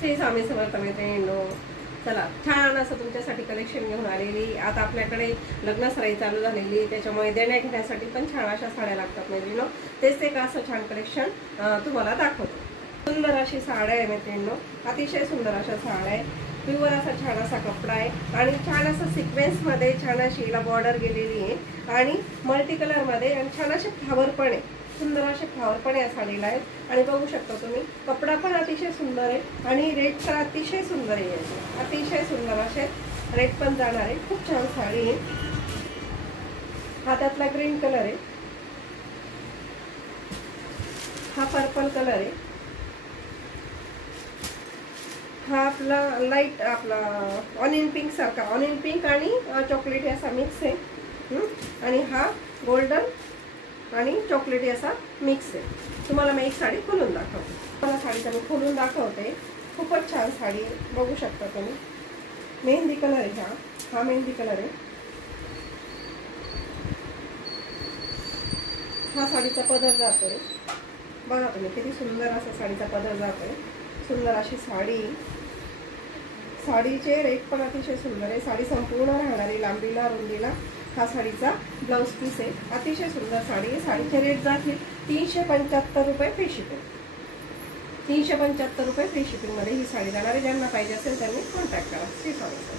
श्री स्वामी समर्थ मैत्रिणींनो, चला छान असं तुमच्यासाठी कलेक्शन घेऊन आलेली. आता आपल्याकडे लग्न सराई चालू झालेली, त्याच्यामुळे देण्या घेण्यासाठी पण छान अशा साड्या लागतात मैत्रिणींनो. तेच एक असं छान कलेक्शन तुम्हाला दाखवतो. सुंदर अशी साड्या आहे मैत्रिणींनो, अतिशय सुंदर अशा साड्या आहे. प्युअर असा छान असा कपडा आहे आणि छान असं सिक्वेन्स मध्ये छान अशी हिला बॉर्डर गेलेली आहे आणि मल्टी कलर मध्ये आणि छान असे फ्लावर पण आहे. सुंदर असे फ्लावर पण या साडीला आहेत आणि बघू शकता तुम्ही कपडा पण अतिशय सुंदर आहे आणि रेट तर अतिशय सुंदर आहे. याचे अतिशय सुंदर असे रेट पण जाणार आहे. खूप छान साडी आहे. हातातला ग्रीन कलर आहे, हा पर्पल कलर आहे, हा आपला लाईट आपला ऑनियन पिंक सारखा, ऑनियन पिंक आणि चॉकलेटी असा मिक्स आहे आणि हा गोल्डन आणि चॉकलेटी असा मिक्स आहे. तुम्हाला मी एक साडी खोलून दाखवते. मला साडीचा मी खोलून दाखवते. खूपच छान साडी आहे, बघू शकता तुम्ही. मेहंदी कलर आहे, हा मेहंदी कलर आहे. हा साडीचा पदर जातोय, बघा तुम्ही किती सुंदर असा साडीचा पदर जातोय. सुंदर अशी साडी. साडीचे रेट पण अतिशय सुंदर आहे. साडी संपूर्ण राहणारी लांबीला रुंदीला हा साडीचा ब्लाउज पीस आहे. अतिशय सुंदर साडी आहे. साडीचे रेट जातील 375 रुपये फ्री शिपिंग. 375 रुपये फ्री शिपिंग मध्ये ही साडी जाणार आहे. ज्यांना पाहिजे असेल त्यांनी कॉन्टॅक्ट करा. श्री स्वामी.